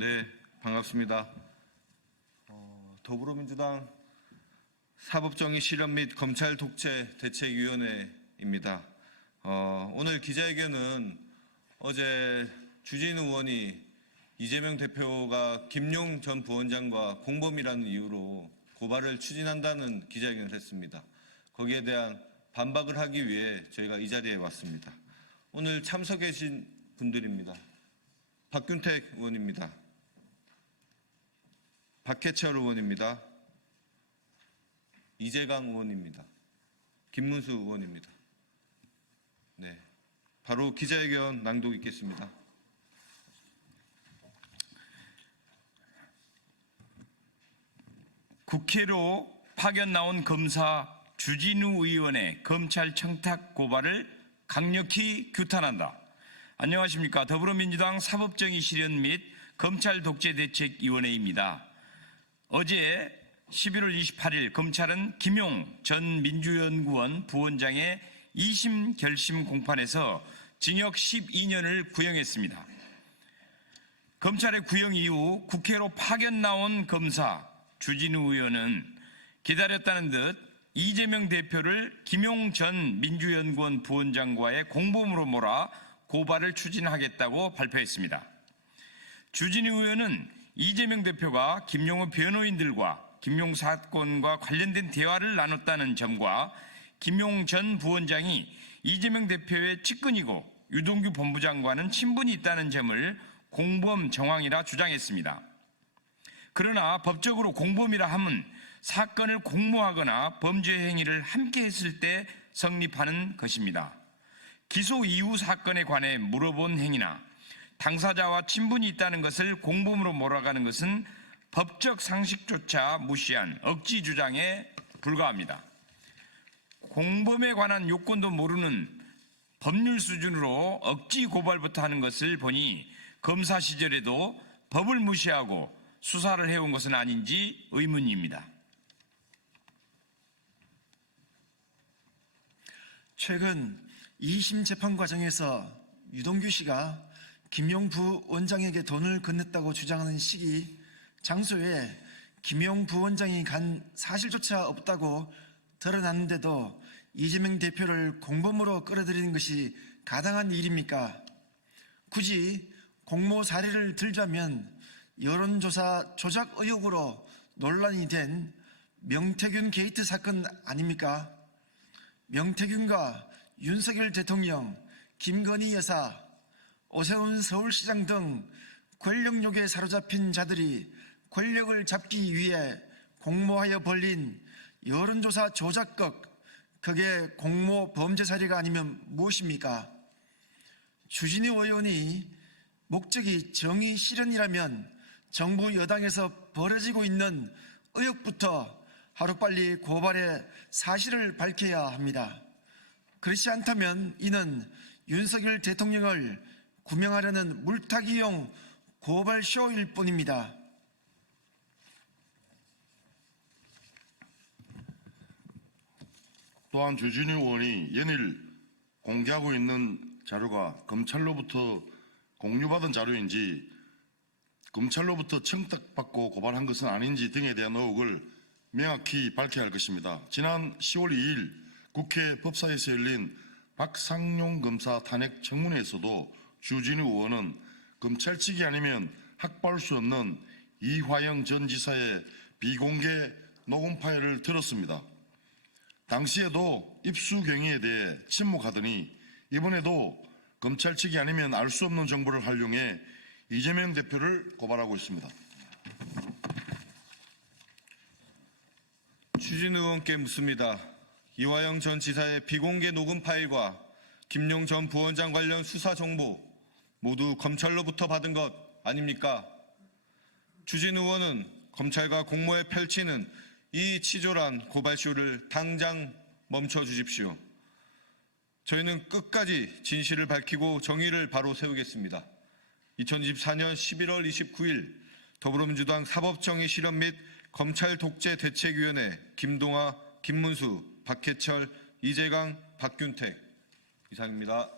네, 반갑습니다. 더불어민주당 사법정의 실현 및 검찰 독재 대책위원회입니다. 오늘 기자회견은 어제 주진우 의원이 이재명 대표가 김용 전 부원장과 공범이라는 이유로 고발을 추진한다는 기자회견을 했습니다. 거기에 대한 반박을 하기 위해 저희가 이 자리에 왔습니다. 오늘 참석해 주신 분들입니다. 박균택 의원입니다. 박해철 의원입니다. 이재강 의원입니다. 김문수 의원입니다. 네, 바로 기자회견 낭독 있겠습니다. 국회로 파견 나온 검사 주진우 의원의 검찰 청탁 고발을 강력히 규탄한다. 안녕하십니까. 더불어민주당 사법정의 실현 및 검찰 독재 대책위원회입니다. 어제 11월 28일 검찰은 김용 전 민주연구원 부원장의 2심 결심 공판에서 징역 12년을 구형했습니다. 검찰의 구형 이후 국회로 파견 나온 검사 주진우 의원은 기다렸다는 듯 이재명 대표를 김용 전 민주연구원 부원장과의 공범으로 몰아 고발을 추진하겠다고 발표했습니다. 주진우 의원은 이재명 대표가 김용호 변호인들과 김용 사건과 관련된 대화를 나눴다는 점과 김용 전 부원장이 이재명 대표의 측근이고 유동규 본부장과는 친분이 있다는 점을 공범 정황이라 주장했습니다. 그러나 법적으로 공범이라 함은 사건을 공모하거나 범죄 행위를 함께 했을 때 성립하는 것입니다. 기소 이후 사건에 관해 물어본 행위나 당사자와 친분이 있다는 것을 공범으로 몰아가는 것은 법적 상식조차 무시한 억지 주장에 불과합니다. 공범에 관한 요건도 모르는 법률 수준으로 억지 고발부터 하는 것을 보니 검사 시절에도 법을 무시하고 수사를 해온 것은 아닌지 의문입니다. 최근 2심 재판 과정에서 유동규 씨가 김용 부원장에게 돈을 건넸다고 주장하는 시기, 장소에 김용 부원장이 간 사실조차 없다고 드러났는데도 이재명 대표를 공범으로 끌어들이는 것이 가당한 일입니까? 굳이 공모 사례를 들자면 여론조사 조작 의혹으로 논란이 된 명태균 게이트 사건 아닙니까? 명태균과 윤석열 대통령, 김건희 여사, 오세훈 서울시장 등 권력욕에 사로잡힌 자들이 권력을 잡기 위해 공모하여 벌린 여론조사 조작극, 그게 공모 범죄 사례가 아니면 무엇입니까? 주진우 의원이 목적이 정의 실현이라면 정부 여당에서 벌어지고 있는 의혹부터 하루빨리 고발해 사실을 밝혀야 합니다. 그렇지 않다면 이는 윤석열 대통령을 구명하려는 물타기용 고발쇼일 뿐입니다. 또한 주진우 의원이 연일 공개하고 있는 자료가 검찰로부터 공유받은 자료인지 검찰로부터 청탁받고 고발한 것은 아닌지 등에 대한 의혹을 명확히 밝혀야 할 것입니다. 지난 10월 2일 국회 법사위에서 열린 박상용 검사 탄핵 청문회에서도 주진우 의원은 검찰 측이 아니면 확보할 수 없는 이화영 전 지사의 비공개 녹음 파일을 들었습니다. 당시에도 입수 경위에 대해 침묵하더니 이번에도 검찰 측이 아니면 알 수 없는 정보를 활용해 이재명 대표를 고발하고 있습니다. 주진우 의원께 묻습니다. 이화영 전 지사의 비공개 녹음 파일과 김용 전 부원장 관련 수사 정보 모두 검찰로부터 받은 것 아닙니까? 주진우 의원은 검찰과 공모에 펼치는 이 치졸한 고발쇼를 당장 멈춰 주십시오. 저희는 끝까지 진실을 밝히고 정의를 바로 세우겠습니다. 2024년 11월 29일 더불어민주당 사법정의 실현 및 검찰 독재 대책위원회 김동아, 김문수, 박해철, 이재강, 박균택 이상입니다.